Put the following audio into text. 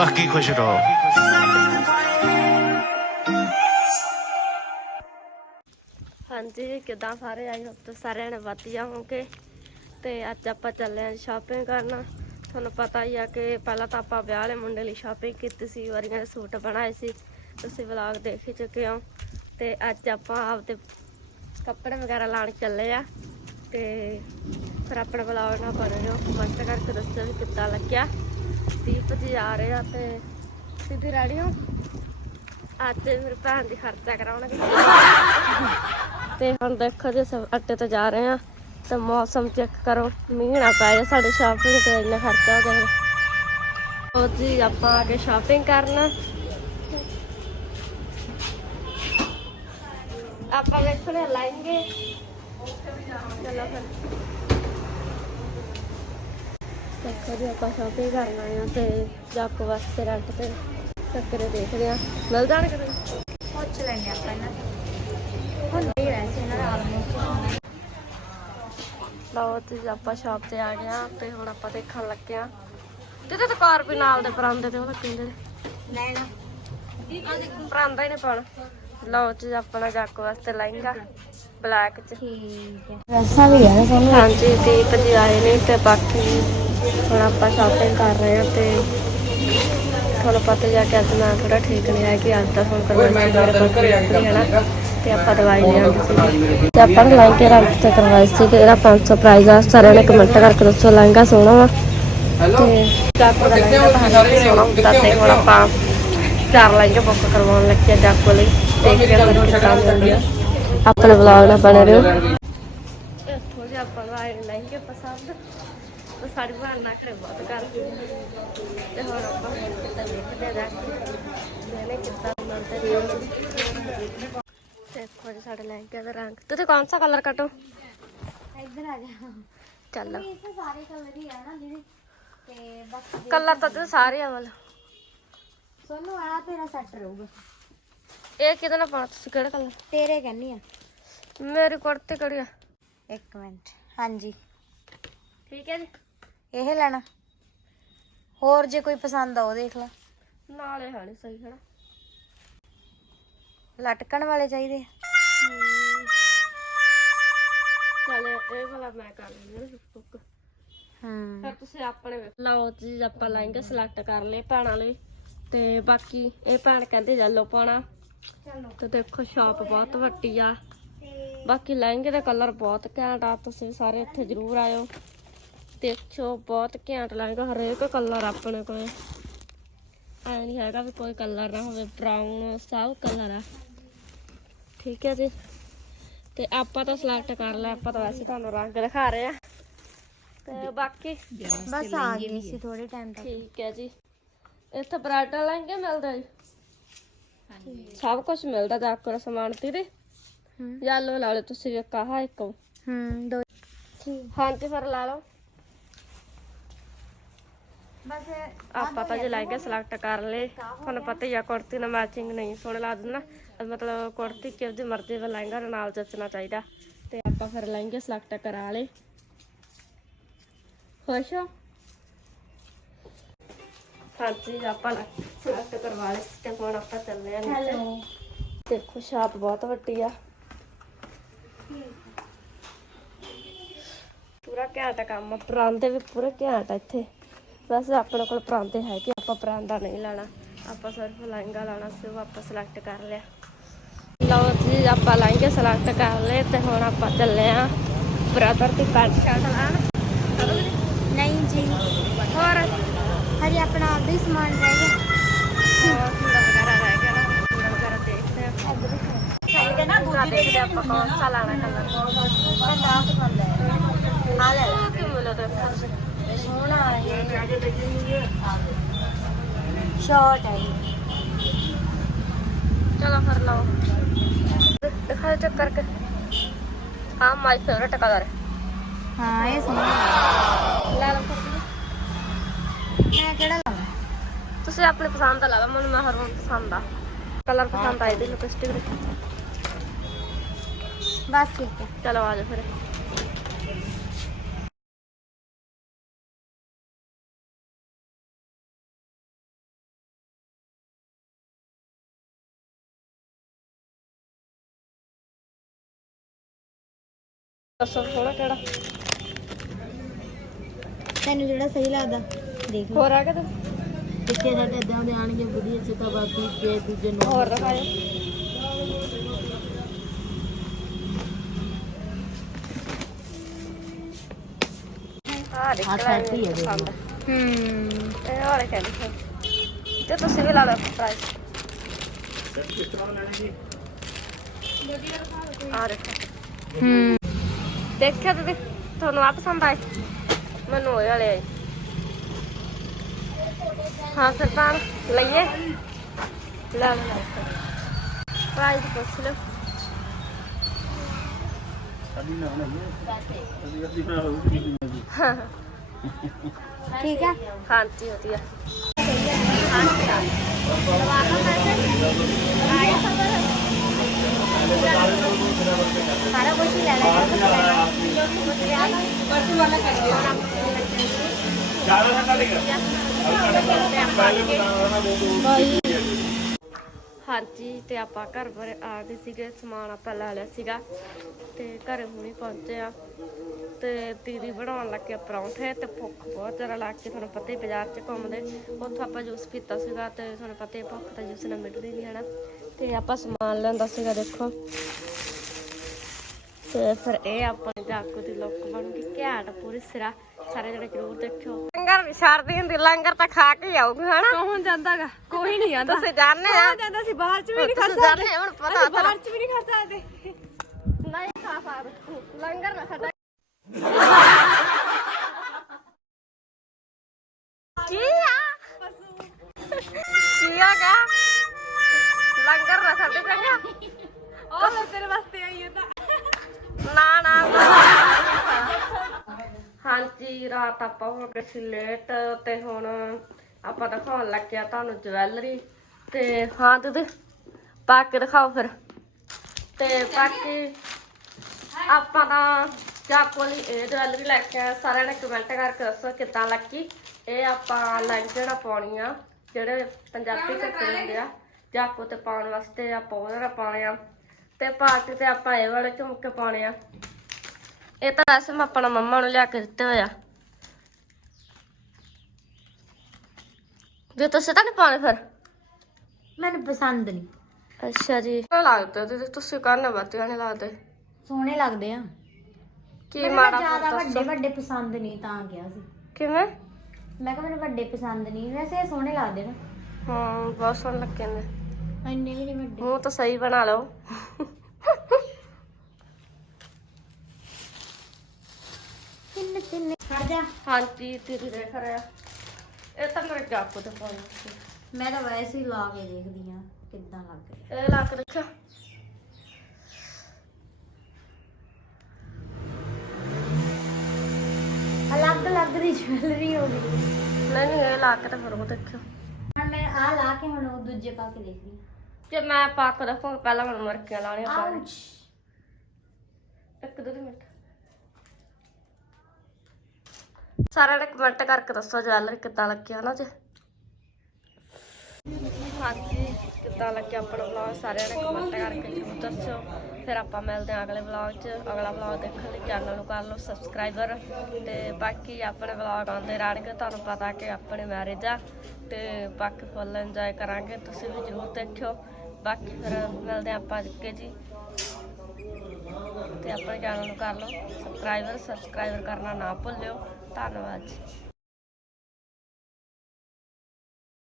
ਬਾਕੀ ਖੁਸ਼ ਰਹੋ ਹਾਂਜੀ, ਕਿਦਾਂ ਸਾਰੇ ਆਈ? ਹੋ ਤਾਂ ਸਾਰਿਆਂ ਨੇ ਵਧੀਆ ਹੋਗੇ ਤੇ ਅੱਜ ਆਪਾਂ ਚੱਲੇ ਆਂ ਸ਼ਾਪਿੰਗ ਕਰਨ। ਤੁਹਾਨੂੰ ਪਤਾ ਹੀ ਆ ਕਿ ਪਹਿਲਾਂ ਤਾਂ ਆਪਾਂ ਵਿਆਹ ਵਾਲੇ ਮੁੰਡੇ ਲਈ ਸ਼ਾਪਿੰਗ ਕੀਤੀ ਸੀ, ਵਾਰੀਆਂ ਦੇ ਸੂਟ ਬਣਾਏ ਸੀ। ਤੁਸੀਂ ਵਲੌਗ ਦੇਖ ਹੀ ਚੁੱਕੇ ਹੋ। ਤੇ ਅੱਜ ਆਪਾਂ ਆਪਦੇ ਕੱਪੜੇ ਵਗੈਰਾ ਲਾਣ ਚੱਲੇ ਆ। ਤੇ ਫਿਰ ਆਪਣਾ ਵਲੌਗ ਨਾਲ ਬਣੇ ਰਹੋ ਕਮੈਂਟ ਕਰਕੇ ਦੱਸੋ ਵੀ ਕਿੱਦਾਂ ਲੱਗਿਆ। ਦੀਪ ਜੀ ਆ ਰਹੇ ਆ ਤੇ ਸਿੱਧੀ ਰੈਡੀ ਹੋ। ਮੇਰੇ ਭੈਣ ਦੀ ਖਰਚਾ ਕਰਾਉਣਗੇ ਤੇ ਹੁਣ ਦੇਖੋ ਜੀ ਸਭ ਤੇ ਜਾ ਰਹੇ ਆ। ਤੇ ਮੌਸਮ ਚੈੱਕ ਕਰੋ। ਮੀਂਹ ਨਾ ਪੈ ਸਾਡੇ ਸ਼ਾਪਿੰਗ ਤੇ, ਇੰਨਾ ਖਰਚਾ ਹੋ ਗਿਆ ਉਹ ਜੀ, ਆਪਾਂ ਆ ਕੇ ਸ਼ਾਪਿੰਗ ਕਰਨਾ। ਆਪਾਂ ਵੇਖਣੇ ਲਾਏਂਗੇ ਚਲੋ ਫਿਰ। ਦੇਖੋ ਜੀ ਆਪਾਂ ਸ਼ਾਪਿੰਗ ਕਰਨ ਆਏ ਆ ਤੇ ਜਾਕੋ ਵਾਸਤੇ ਰੈਂਟ ਤੇ ਚੱਕਰੇ ਦੇਖਦੇ ਆ ਮਿਲ ਜਾਣਗੇ ਤੈਨੂੰ? ਪੁੱਛ ਲੈਣੇ ਆਪਾਂ ਇਹਨਾਂ ਤੋਂ। ਹੁਣ ਦਾ ਆਲਮੋਸਟ ਲਓ ਤੇ ਆਪਾਂ ਸ਼ਾਪ ਤੇ ਆ ਗਿਆ ਤੇ ਹੁਣ ਆਪਾਂ ਦੇਖਣ ਲੱਗੇ ਆ ਤੇ ਤੇ ਕਾਰ ਵੀ ਨਾਲ ਦੇ ਪਰਾਂਦੇ ਤੇ ਉਹਦਾ ਕਹਿੰਦੇ ਨੇ। ਲੈਣਾ ਪਰਾਂਦਾ ਹੀ ਨੇ ਪਾਉਣਾ। ਲਓ ਜੀ ਆਪਣਾ ਜੱਕ ਵਾਸਤੇ ਲਹਿੰਗਾ ਬਲੈਕ ਚ। ਠੀਕ ਹੈ। ਵੈਸਾ ਵੀ ਹੈ ਸਾਨੂੰ ਹਾਂਜੀ ਦੀਪ ਜੀ ਆਏ ਨੇ ਤੇ ਬਾਕੀ ਹੁਣ ਆਪਾਂ ਸ਼ਾਪਿੰਗ ਕਰ ਰਹੇ ਆ ਤੇ ਤੁਹਾਨੂੰ ਪਤਾ ਜਾ ਕੇ ਅੱਜ ਮੈਂ ਥੋੜਾ ਠੀਕ ਨਹੀਂ ਹੈ ਕਿ ਅੱਜ ਦਾ ਹੁਣ ਕਰਵਾਇਆ ਸੀ ਮੇਰੇ ਕੋਲ ਨਹੀਂ ਹੈ ਨਾ ਤੇ ਆਪਾਂ ਦਵਾਈ ਲਿਆਂਦੀ ਸੀ ਤੇ ਆਪਾਂ ਨੇ ਲਹਿੰਗੇ ਰੰਗ ਤੇ ਕਰਵਾਇਆ ਸੀ ਕਿ ਇਹਦਾ 500 ਪ੍ਰਾਈਸ ਆ। ਸਾਰਿਆਂ ਨੇ ਕਮੈਂਟ ਕਰਕੇ ਦੱਸੋ ਲਹਿੰਗਾ ਸੋਹਣਾ ਵਾ। ਤੇ ਜਾਕੋ ਦਾ ਲਹਿੰਗਾ ਤਾਂ ਹਰ ਸੋਹਣਾ ਹੁੰਦਾ ਤੇ ਹੁਣ ਆਪਾਂ ਚਾਰ ਲਹਿੰਗੇ ਬੁੱਕ ਕਰਵਾਉਣ ਲੱਗੇ ਆ ਜਾਕੋ ਲਈ। ਦੇਖਦੇ ਹਾਂ ਫਿਰ ਕਿੱਦਾਂ ਮਿਲਦੀ ਆ ਆਪਣੇ ਵਲੌਗ ਨਾਲ ਬਣੇ ਰਹੋ। ਜੇ ਆਪਾਂ ਨੂੰ ਆਏ ਲਹਿੰਗੇ ਪਸੰਦ ਸਾਡੀ ਭੈਣ ਨਾ ਕਰੇ ਬਹੁਤ ਕਰਦੀ। ਤੇ ਹੁਣ ਆਪਾਂ ਕਿੱਦਾਂ ਦੇਖਦੇ ਆ ਜਾ ਕੇ ਮੈਨੇ ਕਿੱਦਾਂ ਮਿਲਦੇ ਨੇ? ਦੇਖੋ ਜੀ ਸਾਡੇ ਲਹਿੰਗੇ ਦਾ ਰੰਗ। ਤੇ ਕੌਣ ਸਾ ਕਲਰ ਕੱਟੋ? ਇੱਧਰ ਆ ਜਾ। ਚੱਲ। ਇਹ ਤਾਂ ਸਾਰੇ ਕਲਰ ਹੀ ਆ ਨਾ ਦੀਦੀ। ਤੇ ਬਸ ਕਲਰ ਤਾਂ ਤੇ ਸਾਰੇ ਆ ਵਾਲ ਸੋਨੂੰ ਆ ਤੇਰਾ ਸੈੱਟ ਰਹੂਗਾ। ਇਹ ਕਿਹਦੇ ਨਾਲ ਪਾਉਣਾ ਤੁਸੀਂ? ਕਿਹੜਾ ਕਲਰ ਤੇਰੇ ਕਹਿੰਨੀ ਆ। ਮੇਰੀ ਕੁੜਤੀ ਕਿਹੜੀ ਆ? ਇੱਕ ਮਿੰਟ। ਹਾਂਜੀ। ਠੀਕ ਹੈ ਜੀ। ਇਹ ਲੈਣਾ। ਹੋਰ ਜੇ ਕੋਈ ਪਸੰਦ ਆ ਉਹ ਦੇਖ ਲੈ। ਨਾਲੇ ਹੈ ਨਹੀਂ ਸਹੀ ਹੈ ਨਾ ਲਟਕਣ ਵਾਲੇ ਚਾਹੀਦੇ ਆ। ਚੱਲ ਇਹ ਵਾਲਾ ਮੈਂ ਕਰ ਲੈਂਦੀ ਹਾਂ ਬੁੱਕ ਹੂੰ। ਫਿਰ ਤੁਸੀਂ ਆਪਣੇ ਵੇਖ ਲਓ। ਜੀ ਆਪਾਂ ਲਹਿੰਗੇ ਸਿਲੈਕਟ ਕਰ ਲਏ ਭੈਣਾਂ ਲਈ ਤੇ ਬਾਕੀ ਇਹ ਭੈਣ ਕਹਿੰਦੇ ਯੈਲੋ ਪਾਉਣਾ। ਤੇ ਦੇਖੋ ਸ਼ਾਪ ਬਹੁਤ ਵੱਡੀ ਆ। ਬਾਕੀ ਲਹਿੰਗੇ ਦਾ ਕਲਰ ਬਹੁਤ ਘੈਂਟ ਆ। ਤੁਸੀਂ ਸਾਰੇ ਇੱਥੇ ਜ਼ਰੂਰ ਆਇਓ। ਦੇਖਿਓ ਬਹੁਤ ਘੈਂਟ ਲਹਿੰਗਾ ਹਰੇਕ ਕਲਰ ਆਪਣੇ ਕੋਲੇ। ਐ ਨਹੀਂ ਹੈਗਾ ਵੀ ਕੋਈ ਕਲਰ ਨਾ ਹੋਵੇ ਬਰਾਊਨ ਸਭ ਕਲਰ ਆ। ਠੀਕ ਹੈ ਜੀ। ਤੇ ਆਪਾਂ ਤਾਂ ਸਿਲੈਕਟ ਕਰ ਲਿਆ ਆਪਾਂ ਤਾਂ ਵੈਸੇ ਤੁਹਾਨੂੰ ਰੰਗ ਦਿਖਾ ਰਹੇ ਆ। ਤੇ ਬਾਕੀ ਬਸ ਆ ਗਏ ਸੀ ਥੋੜੇ ਟਾਈਮ ਤੱਕ। ਠੀਕ ਹੈ ਜੀ। ਇੱਥੇ ਬਰਾਈਡਲ ਲਹਿੰਗੇ ਮਿਲਦੇ ਜੀ। ਸਭ ਕੁਝ ਮਿਲਦਾ ਜਾਕਰ ਸਮਾਨ ਤੇ ਦੇ ਯੈਲੋ ਲਾ ਲਓ ਤੁਸੀਂ ਇੱਕ ਆਹ ਇੱਕ। ਹੂੰ ਦੋ। ਹਾਂਜੀ ਫਿਰ ਲਾ ਲਓ। ਆਪਾਂ ਤਾਂ ਜੇ ਲਹਿੰਗੇ ਸਿਲੈਕਟ ਕਰ ਲਏ। ਤੁਹਾਨੂੰ ਪਤਾ ਹੀ ਆ ਕੁੜਤੀ ਨਾਲ ਮੈਚਿੰਗ ਨਹੀਂ ਸੋਹਣੇ ਲੱਗਦੇ ਨਾ ਮਤਲਬ ਕੁੜਤੀ ਕਿਸ ਦੀ ਮਰਜ਼ੀ ਦਾ ਲਹਿੰਗਾ ਨਾਲ ਜੱਚਣਾ ਚਾਹੀਦਾ। ਤੇ ਆਪਾਂ ਫਿਰ ਲਹਿੰਗੇ ਸਿਲੈਕਟ ਕਰਾ ਲਏ। ਖੁਸ਼ ਹੋ? ਹਾਂਜੀ ਆਪਾਂ ਸਿਲੈਕਟ ਕਰਵਾ ਲਏ ਤੇ ਹੁਣ ਆਪਾਂ ਚੱਲੇ ਆ ਨੀਚੇ। ਹੈਲੋ ਦੇਖੋ ਸ਼ਾਪ ਬਹੁਤ ਵੱਡੀ ਆ। ਪੂਰਾ ਘੈਂਟ ਕੰਮ ਆ ਪਰਾਂਦੇ ਵੀ ਪੂਰੇ ਘੈਂਟ ਆ ਇੱਥੇ। ਵੈਸੇ ਆਪਣੇ ਕੋਲ ਪਰਾਂਦੇ ਹੈਗੇ ਆਪਾਂ ਪਰਾਂਦਾ ਨਹੀਂ ਲੈਣਾ। ਆਪਾਂ ਸਿਰਫ ਲਹਿੰਗਾ ਲੈਣਾ ਸੀ ਉਹ ਆਪਾਂ ਸਿਲੈਕਟ ਕਰ ਲਿਆ। ਲਓ ਜੀ ਆਪਾਂ ਲਹਿੰਗੇ ਸਿਲੈਕਟ ਕਰ ਲਏ ਤੇ ਹੁਣ ਆਪਾਂ ਚੱਲੇ ਆ ਬ੍ਰਦਰ ਦੀ ਪੈਂਟ ਸ਼ਰਟ ਲੈਣ। ਨਹੀਂ ਜੀ। ਹੋਰ? ਹਜੇ ਆਪਣਾ ਆਪਦਾ ਹੀ ਸਮਾਨ ਰਹਿ ਗਿਆ। ਚੂੜਾ ਵਗੈਰਾ ਰਹਿ ਗਿਆ ਨਾ ਚੂੜਾ ਵਗੈਰਾ ਦੇਖਦੇ ਆ। ਚਾਹੀਦਾ ਨਾ ਪੂਰਾ ਦੇਖਦੇ ਆਪਾਂ ਕੌਣ ਸਾ ਲੈਣਾ ਕਲਰ। ਮੈਨੂੰ ਆ ਪਸੰਦ ਹੈ ਆ ਲੈ ਕਿਉਂ ਮਿਲਦਾ ਦੇਖਣ ਚ ਸੋਹਣਾ ਹੈ। ਸ਼ਾਰਟ ਹੈ। ਇਹ। ਚਲੋ ਫਿਰ ਲਓ। ਦਿਖਾਓ ਚੈੱਕ ਕਰਕੇ ਹਾਂ ਮਾਈ ਫੇਵਰਟ ਕਲਰ ਹਾਂ ਇਹ ਸੋਹਣਾ ਹੈ। ਲੈ ਲਓ ਫਿਰ। ਮੈਂ ਕਿਹੜਾ ਲਾਵਾਂ? ਤੁਸੀਂ ਆਪਣੀ ਪਸੰਦ ਦਾ ਲਾ ਲਓ ਮੈਨੂੰ ਮਹਿਰੂਨ ਪਸੰਦ ਆ। ਕਲਰ ਪਸੰਦ ਆਏ ਦੀ ਲਿਪਸਟਿਕ ਦੇ ਬਸ ਠੀਕ ਹੈ। ਚਲੋ ਆ ਜਾਓ ਫਿਰ। ਦੱਸੋ ਸੋਹਣਾ ਕਿਹੜਾ? ਤੈਨੂੰ ਜਿਹੜਾ ਸਹੀ ਲੱਗਦਾ ਦੇਖ ਹੋਰ ਆ ਕੇ ਤੇ? ਟਿੱਕੇ ਸਾਡੇ ਇਦਾਂ ਦੇ ਆਣਗੇ ਵਧੀਆ ਤਾਂ ਬਾਕੀ ਜੇ ਦੂਜੇ ਨੂੰ ਹੋਰ ਦਿਖਾਇਓ ਆ ਦੇਖ ਹੀ ਆ ਦੇਖ ਲਓ। ਹੂੰ ਇਹ ਵਾਲੇ ਕਹਿੰਦੇ ਸੀ। ਤੇ ਤੁਸੀਂ ਵੀ ਲਾ ਲਓ ਪ੍ਰਾਈਸ ਆ ਦੇਖੋ। ਹੂੰ। ਦੇਖਿਆ ਤੁਸੀਂ ਤੁਹਾਨੂੰ ਆ ਪਸੰਦ ਆਏ। ਮੈਨੂੰ ਉਹ ਵਾਲੇ ਆਏ। ਹਾਂ ਤਾਂ ਲਈਏ। ਲੈ ਲੈ ਪ੍ਰਾਈਸ ਪੁੱਛ ਲਓ। ਠੀਕ ਆ। ਹਾਂਜੀ ਵਧੀਆ। ਸਾਰਾ ਕੁਝ ਹੀ ਲੈ ਲੈ ਹਾਂਜੀ, ਤੇ ਆਪਾਂ ਘਰ ਪਰ ਆ ਗਏ ਸੀਗੇ, ਸਮਾਨ ਆਪਾਂ ਲੈ ਲਿਆ ਸੀਗਾ, ਤੇ ਘਰੇ ਹੁਣੀ ਪਹੁੰਚੇ ਆ। ਤੇ ਦੀਦੀ ਬਣਾਉਣ ਲੱਗੇ ਆ ਪਰੌਂਠੇ, ਤੇ ਭੁੱਖ ਬਹੁਤ ਜ਼ਿਆਦਾ ਲੱਗ ਕੇ ਤੁਹਾਨੂੰ ਪਤਾ ਹੀ ਬਾਜ਼ਾਰ 'ਚ ਘੁੰਮਦੇ ਉੱਥੋਂ ਆਪਾਂ ਜੂਸ ਪੀਤਾ ਸੀਗਾ, ਤੇ ਤੁਹਾਨੂੰ ਪਤਾ ਹੀ ਭੁੱਖ ਤਾਂ ਜੂਸ ਨਾਲ ਮਿਟਦੀ ਨਹੀਂ, ਹਨਾ। ਤੇ ਆਪਾਂ ਸਮਾਨ ਲੈਂਦਾ ਸੀਗਾ, ਦੇਖੋ। ਤੇ ਫਿਰ ਇਹ ਆਪਣੀ ਜਾਕੂ ਦੀ ਲੁੱਕ ਬਣੂਗੀ ਘੈਂਟ ਪੂਰੀ ਸਿਰਾ ਸਾਰੇ ਜਣੇ ਜ਼ਰੂਰ ਦੇਖਿਓ। ਲੰਗਰ ਛੱਡਦੀ ਹੁੰਦੀ ਲੰਗਰ ਤਾਂ ਖਾ ਕੇ ਹੀ ਆਊਗੀ ਹਨਾ? ਕੌਣ ਜਾਂਦਾਗਾ? ਕੋਈ ਨਹੀਂ ਆਂਦਾ। ਤੁਸੀਂ ਜਾਣਦੇ ਆ। ਜਾਂਦਾ? ਸੀ ਬਾਹਰ ਚ ਵੀ ਨਹੀਂ ਖਾ ਤੁਸੀਂ ਜਾਣਦੇ ਹੁਣ ਪਤਾ ਸਕਦੇ ਬਾਹਰ ਚ ਵੀ ਨਹੀਂ ਖਾ ਸਕਦੇ। ਨਹੀਂ ਖਾ ਸਕਦੇ। ਲੰਗਰ ਨਾ ਸਾਡਾ ਕੀ ਆ? ਕੀ ਆ ਗਿਆ ਲੰਗਰ ਨਾ ਸਾਡੇ ਚੰਗਾ। ਉਹ ਲੈ ਤੇਰੇ ਵਾਸਤੇ ਆਈ ਹੈ ਤਾਂ। ਨਾ ਨਾ। ਹਾਂਜੀ, ਰਾਤ ਆਪਾਂ ਹੋ ਗਏ ਸੀ ਲੇਟ ਤੇ ਹੁਣ ਆਪਾਂ ਦਿਖਾਉਣ ਲੱਗਿਆ ਤੁਹਾਨੂੰ ਜਵੈਲਰੀ ਤੇ ਹਾਂ ਦੀਦੀ, ਪਾ ਕੇ ਦਿਖਾਓ ਫਿਰ। ਤੇ ਬਾਕੀ ਆਪਾਂ ਤਾਂ ਚਾਕੂ ਲਈ ਇਹ ਜਵੈਲਰੀ ਲੈ ਕੇ ਆਏ। ਸਾਰਿਆਂ ਨੇ ਕਮੈਂਟ ਕਰਕੇ ਦੱਸੋ ਕਿੱਦਾਂ ਲੱਗੀ। ਇਹ ਆਪਾਂ ਲਹਿੰਗੇ ਪਾਉਣੀ ਆ, ਜਿਹੜੇ ਪੰਜਾਬੀ ਕੱਪੜੇ ਹੁੰਦੇ ਆ ਜਾਕੂ ਤੇ ਪਾਉਣ ਵਾਸਤੇ ਆਪਾਂ ਉਹਦੇ ਨਾਲ ਪਾਉਣੇ ਆ। ਤੇ ਪਾਰਟੀ ਤੇ ਆਪਾਂ ਇਹ ਵਾਲੇ ਝੁਮਕੇ ਪਾਉਣੇ ਆ। ਇਹ ਤਾਂ ਵੈਸੇ ਮੈਂ ਆਪਣਾ ਮੰਮਾ ਨੂੰ ਲਿਆ ਕੇ ਦਿੱਤੇ ਹੋਇਆ ਜੇ ਤੁਸੀਂ ਤਾਂ ਨਹੀਂ ਪਾਉਣੇ ਫਿਰ? ਮੈਨੂੰ ਪਸੰਦ ਨਹੀਂ। ਅੱਛਾ ਜੀ। ਲੱਗਦਾ ਤੇ ਤੁਸੀਂ ਕਰਨਾ ਬਾਤੀਆਂ ਨਹੀਂ ਲੱਗਦੇ। ਸੋਹਣੇ ਲੱਗਦੇ ਆ। ਕੀ ਮੈਨੂੰ ਮਾੜਾ ਜ਼ਿਆਦਾ ਮੋਟਾ ਵੱਡੇ ਵੱਡੇ ਪਸੰਦ ਨਹੀਂ ਤਾਂ ਗਿਆ ਸੀ। ਕਿਵੇਂ? ਮੈਂ ਕਿਹਾ ਮੈਨੂੰ ਵੱਡੇ ਪਸੰਦ ਨਹੀਂ ਵੈਸੇ ਇਹ ਸੋਹਣੇ ਲੱਗਦੇ ਨਾ। ਹਾਂ ਬਹੁਤ ਸੋਹਣੇ ਲੱਗੇ ਨੇ। ਇੰਨੇ ਵੀ ਨਹੀਂ ਵੱਡੇ। ਮੂੰਹ ਤਾਂ ਸਹੀ ਬਣਾ ਲਓ। ਜਾ। ਹਾਂਜੀ ਦੀਦੀ ਦੇਖ ਰਿਹਾ। ਇਹ ਤਾਂ ਮੇਰੇ ਜਾਪੂ ਤੇ ਪਾਉਣਾ ਸੀ ਮੈਂ ਤਾਂ ਵੈਸੇ ਹੀ ਲਾ ਕੇ ਦੇਖਦੀ ਆ ਕਿੱਦਾਂ ਲੱਗ ਰਿਹਾ। ਇਹ ਲਾ ਕੇ ਅਲੱਗ ਅਲੱਗ ਦੀ ਜਵੈਲਰੀ ਹੋ ਗਈ। ਨਹੀਂ ਨਹੀਂ ਇਹ ਲਾ ਕੇ ਤਾਂ ਫਿਰ ਉਹ ਦੇਖਿਓ। ਹੁਣ ਮੈਂ ਆ ਲਾ ਕੇ ਹੁਣ ਉਹ ਦੂਜੇ ਪਾ ਕੇ ਦੇਖਦੀ ਜੇ ਮੈਂ ਪਾ ਕੇ ਦੇਖਾਂ ਪਹਿਲਾਂ ਮੈਨੂੰ ਮਰਕੀਆਂ ਲਾਉਣੀਆਂ ਆ ਪਾਣੇ ਆਉਚ ਇੱਕ ਦੋ ਮਿੰਟ। ਸਾਰਿਆਂ ਨੇ ਕਮੈਂਟ ਕਰਕੇ ਦੱਸੋ ਜਵੈਲਰੀ ਕਿੱਦਾਂ ਲੱਗਿਆ ਨਾ ਜੀ? ਹਾਂਜੀ, ਕਿੱਦਾਂ ਲੱਗਿਆ ਆਪਣਾ ਵਲੌਗ ਸਾਰਿਆਂ ਨੇ ਕਮੈਂਟ ਕਰਕੇ ਜ਼ਰੂਰ ਦੱਸਿਓ ਫਿਰ ਆਪਾਂ ਮਿਲਦੇ ਹਾਂ ਅਗਲੇ ਵਲੌਗ 'ਚ। ਅਗਲਾ ਵਲੌਗ ਦੇਖਣ ਲਈ ਚੈਨਲ ਨੂੰ ਕਰ ਲਓ ਸਬਸਕ੍ਰਾਈਬਰ ਤੇ ਬਾਕੀ ਆਪਣੇ ਵਲੌਗ ਆਉਂਦੇ ਰਹਿਣਗੇ। ਤੁਹਾਨੂੰ ਪਤਾ ਕਿ ਆਪਣੇ ਮੈਰਿਜ ਆ। ਤੇ ਬਾਕੀ ਫੁੱਲ ਇੰਜੋਏ ਕਰਾਂਗੇ। ਤੁਸੀਂ ਵੀ ਜ਼ਰੂਰ ਦੇਖਿਓ। ਬਾਕੀ ਫਿਰ ਮਿਲਦੇ ਹਾਂ ਆਪਾਂ ਅੱਗੇ ਜੀ। ਤੇ ਆਪਣੇ ਚੈਨਲ ਨੂੰ ਕਰ ਲਓ। ਸਬਸਕ੍ਰਾਈਬਰ ਸਬਸਕ੍ਰਾਈਬਰ ਕਰਨਾ ਨਾ ਭੁੱਲਿਓ। ਧੰਨਵਾਦ ਜੀ